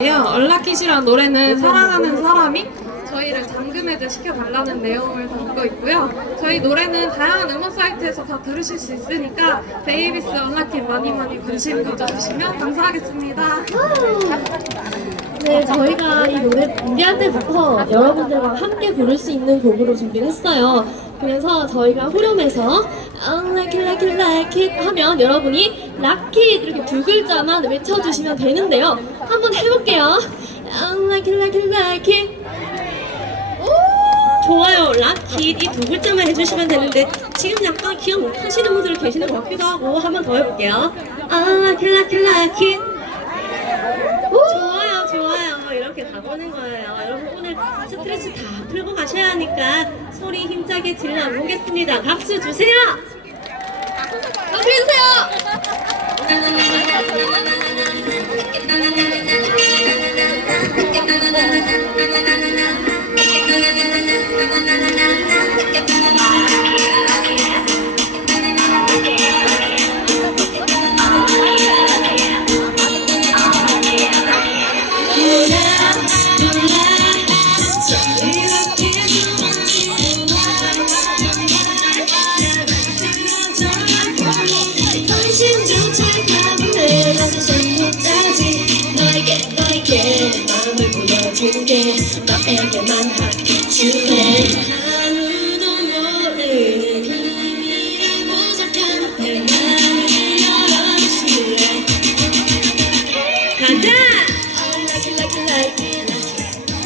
얼라킷이란 노래는 사랑하는 사람이 저희를 잠금해제 시켜달라는 내용을 담고 있고요. 저희 노래는 다양한 음원 사이트에서 다 들으실 수 있으니까 베이비스 얼라킷 많이 많이 관심 가져주시면 감사하겠습니다. 네, 저희가 이 노래 준비할 때부터 여러분들과 함께 부를 수 있는 곡으로 준비를 했어요. 그래서 저희가 후렴에서 I like it, like it, like it 하면 여러분이 락킷 이렇게 두 글자만 외쳐주시면 되는데요. 한번 해볼게요. I like it, like it, like it. 좋아요. 락킷 이 두 글자만 해주시면 되는데 지금 약간 기억 못하시는 분들 계시는 것 같기도 하고 한번 더 해볼게요. I like it, like it, like it. 좋아요, 좋아요. 이렇게 가보는 거예요. 여러분 오늘 스트레스 다 풀고 가셔야 하니까 소리 힘차게 질러 보겠습니다. 박수 주세요. 줄게 너에게만 하겠줄래 아무도 모르는 비밀의 보석한 내 맘을 열어줄래 가자. I like it like it like it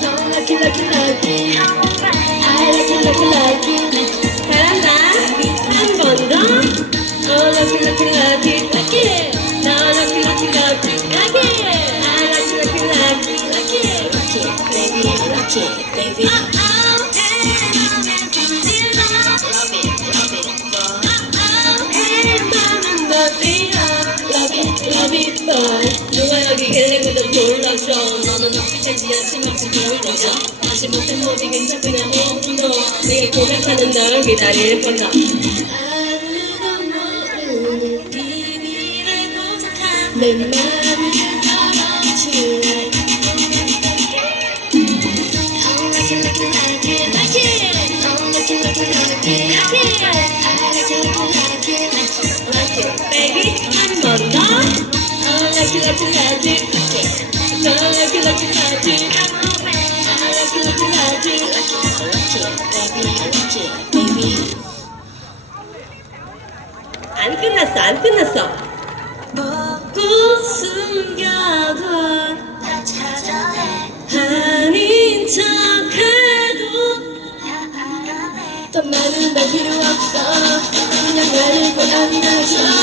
Don't like it like it like it I like it like it like it 잘한다. 한 번 더. Oh, lucky, lucky, lucky, lucky. No, lucky, lucky, lucky, Baby, lucky, baby. Oh, oh, hey, 맘에 들어. Love it, love it, boy. Oh, oh, hey, 맘은 너비야. Love it, love it, boy. 누가 여기 길래 그저 불러줘. 너는 눈빛이지 않지만큼 보이려져. 다시 못해 모두 괜찮 그냥 너. 내게 고백하는 널 기다릴 거다. 아무도 모르는 비밀을 보석한 내 맘을 baby. 안 끝났어, 안 끝났어. 숨겨둔 날 찾아내 아닌 척해도 더 많은 날 필요 없어 그냥 나를 꼭 안아줘